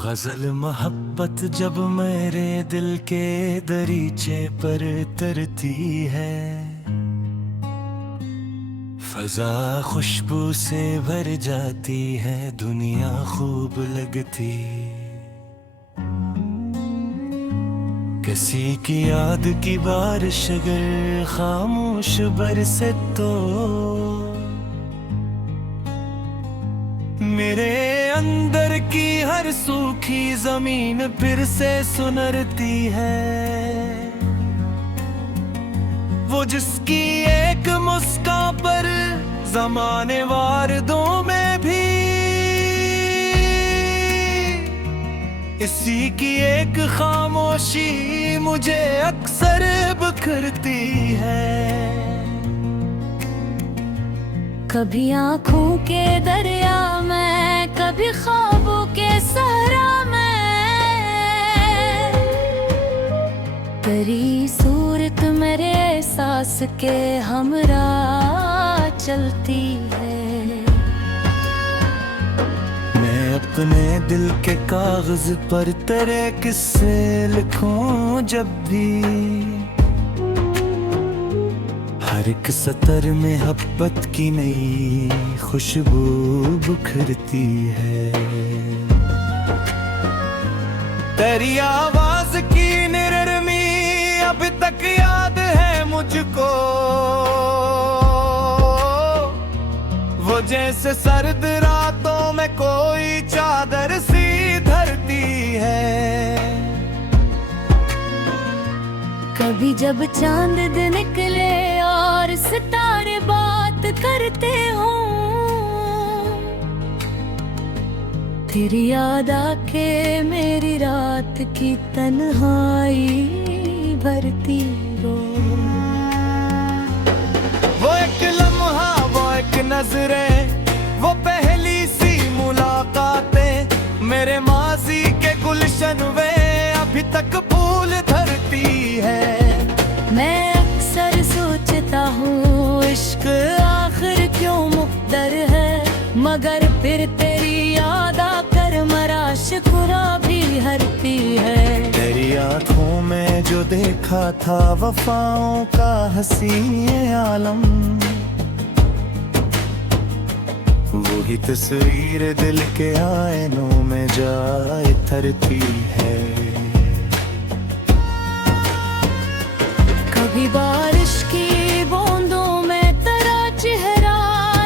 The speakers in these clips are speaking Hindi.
गजल मोहब्बत जब मेरे दिल के दरीचे पर तरती है, फजा खुशबू से भर जाती है, दुनिया खूब लगती। किसी की याद की बारिश अगर खामोश बरसे तो मेरे अंदर की हर सूखी जमीन फिर से सुनरती है। वो जिसकी एक मुस्कान पर ज़माने वार दो में भी इसी की एक खामोशी मुझे अक्सर बखरती है। कभी आँखों के दरिया में, कभी ख्वाबों के सहरा में, तेरी सूरत मेरे एहसास के हमरा चलती है। मैं अपने दिल के कागज पर तेरे किस्से लिखूं जब भी, हर एक सतर में मोहब्बत की नई खुशबू बिखरती है। तेरी आवाज की निरर्मी अभी तक याद है मुझको, वो जैसे सर्द रातों में कोई चादर सी धरती है। कभी जब चांद दिन निकले और सितारे बात करते हो, तेरी याद आके मेरी रात की तन्हाई भरती हो। वो एक लम्हा, वो एक नजरें, वो पहली सी मुलाकातें, मेरे माजी के गुलशन वे अभी तक फूल धरती है। मैं अक्सर सोचता हूँ इश्क आखिर क्यों मुक़द्दर है, मगर फिर तेरी याद आकर मरा शुक्रा भी हरती है। तेरी आँखों में जो देखा था वफाओं का हसीन आलम, वही तस्वीर दिल के आईनों में जाए थरती है। कभी बारिश की बूंदों में तेरा चेहरा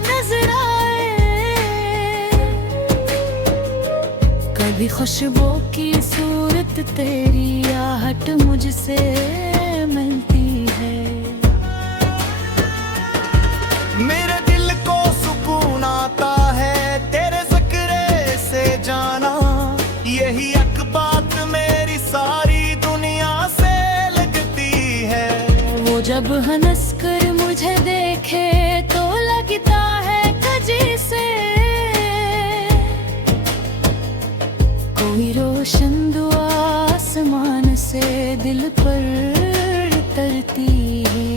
नजर आए, कभी खुशबू की सूरत तेरी आहट मुझसे मिलती है। मेरे दिल को सुकून आता है तेरे ज़िक्र से जाना, यही एक बात मेरी सारी दुनिया से लगती है। वो जब हंस कर मुझे देखे तो लगता है कजी से कोई रोशन दुआ आसमान से दिल पर उतरती है।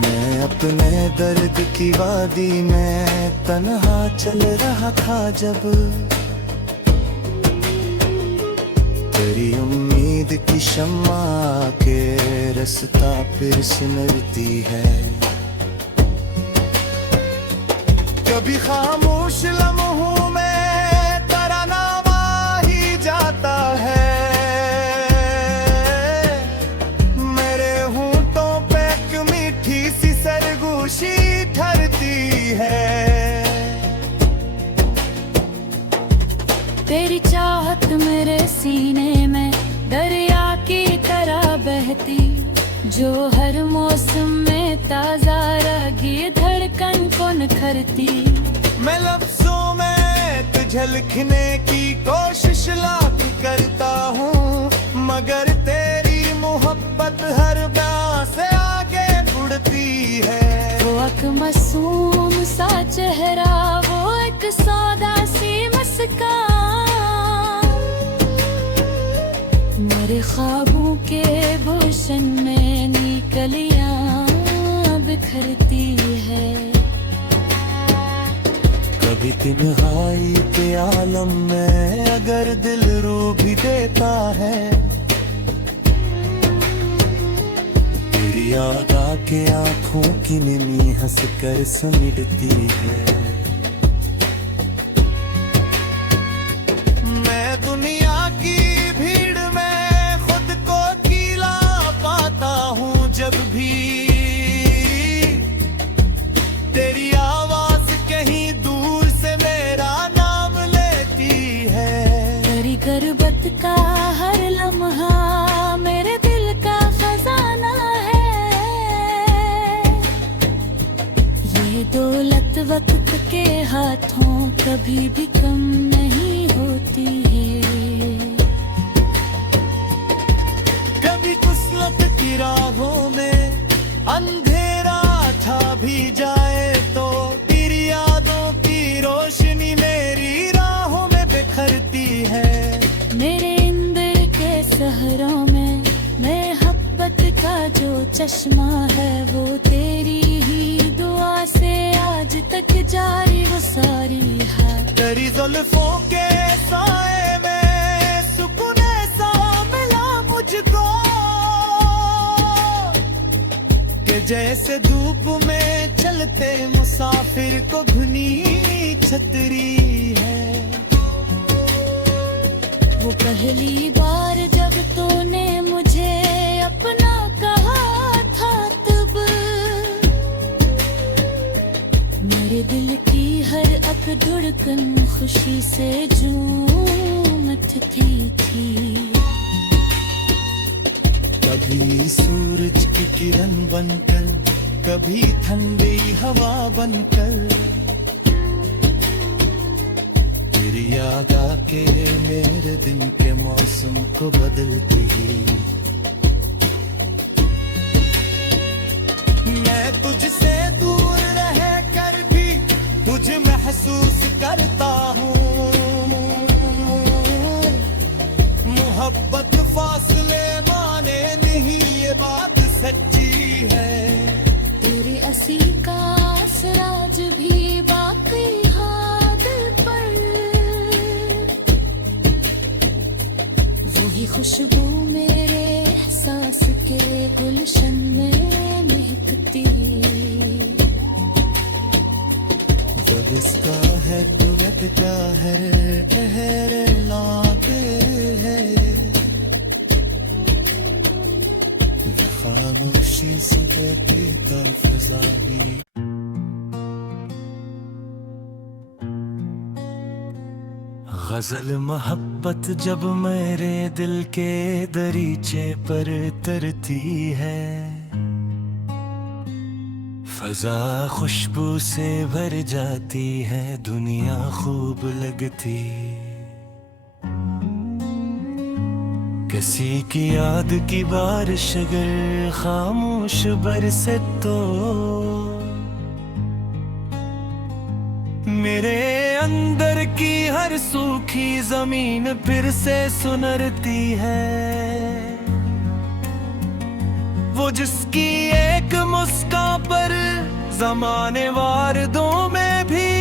मैं अपने दर्द की वादी में तन्हा चल रहा था जब, तेरी उम्मीद की शम्मा के रास्ता फिर सिमरती है। कभी खामोश लम्हों में तराना ही जाता है, मेरे होंठों पे एक मीठी सी सरगोशी ठहरती है। तेरी चाहत मेरे सीने में दरिया की तरह बहती, जो हर मौसम में ताजा रगी धड़कन को निखरती। मैं लफ्जों में तुझे लिखने की कोशिश लाख करता हूँ, मगर तेरी मोहब्बत हर बयां से आगे बढ़ती है। वो एक मासूम सा चेहरा, वो एक सौदा सी मुस्कान, मेरे ख्वाबों के भूषण में निकलियां बिखरती है। कभी तन्हाई के आलम में अगर दिल रो भी देता है, तेरी याद आके आंखों की नमी हंस कर समेटती है। मैं दुनिया की भीड़ में खुद को अकेला पाता हूँ जब भी तेरी आवाज कहीं दूर से मेरा नाम लेती है। तेरी गुर्बत का हर लम्हा मेरे दिल का खजाना है। ये दौलत वक्त के हाथों कभी भी कम नहीं होती है। कभी कुसलत की राहों में अंधेरा छा भी जाए तो तेरी यादों की रोशनी मेरी राहों में बिखरती है। मेरे इंदर के सहरों में मोहब्बत का जो चश्मा है वो तेरी ही दुआ से आज तक जारी वो सारी है। तेरी जुल्फों के साए में सुकून सा मिला मुझको कि जैसे धूप में चलते मुसाफिर को धुनी छतरी है। वो पहली बार जब तूने मुझे अपना कहा था तब मेरे दिल की हर अक धड़कन खुशी से झूम उठती थी। कभी सूरज की किरण बनकर, कभी ठंडी हवा बनकर तेरी याद आके मेरे दिन के मौसम को बदलती है। मैं तुझसे दूर रह कर भी तुझे महसूस करता हूँ। मोहब्बत फासले माने नहीं, ये बात सच्ची है। तेरी असी का असराज भी बाकी हाथ पर वही खुशबू मेरे एहसास के गुलशन में महकती। जब इसका है तो वक़्ता है ठहर लाते है। खामोशी से बहता फ़ज़ा ही गज़ल मोहब्बत जब मेरे दिल के दरीचे पर तरती है। फ़ज़ा खुशबू से भर जाती है, दुनिया खूब लगती। किसी की याद की बारिश अगर खामोश बरसे तो मेरे अंदर की हर सूखी जमीन फिर से सुनरती है। वो जिसकी एक मुस्कान पर ज़माने वारदों में भी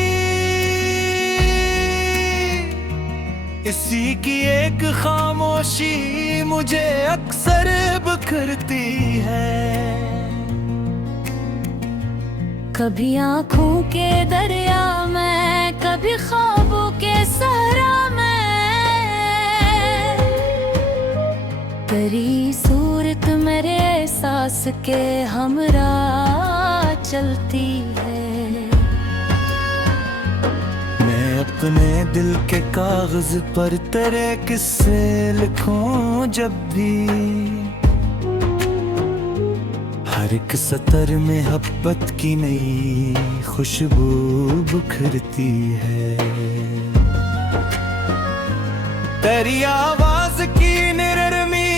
इसी की एक खामोशी मुझे अक्सर बखरती है। कभी आँखों के दरिया में, कभी ख्वाबों के सहरा में तेरी सूरत मेरे एहसास के हमरा चलती है। मैं अपने दिल के कागज पर तेरे किस्से लिखूं जब भी हर एक सतर में मोहब्बत की नई खुशबू बिखरती है। तेरी आवाज की निरर्मी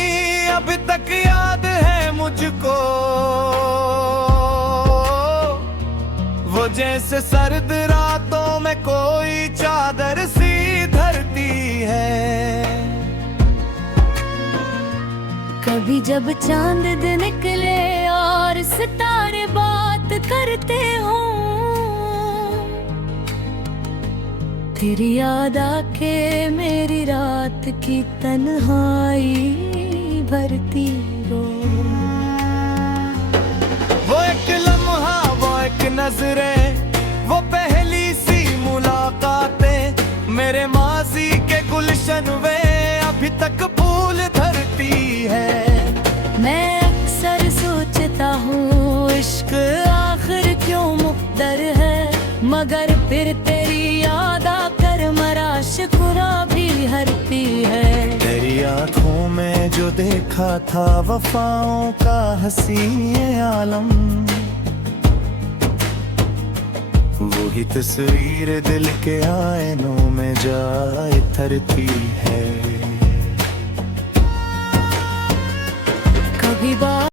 अब तक याद है मुझको, वो जैसे सर्द रातों में कोई चादर सी धरती है। कभी जब चांद दिन निकले और सितारे बात करते हो, तेरी याद आके मेरी रात की तन्हाई भरती हो। वो एक लम्हा, वो एक नजरें, वो पहली सी मुलाकातें, मेरे माजी के गुलशन वे अभी तक फूल धरती है। मैं अक्सर सोचता हूँ इश्क आखिर क्यों मुक़द्दर है, मगर फिर तेरी याद आकर मरा शुक्रा भी हरती है। तेरी आँखों में जो देखा था वफाओं का हसीन आलम, वही तस्वीर दिल के आईनों में जाए धरती है। कभी बात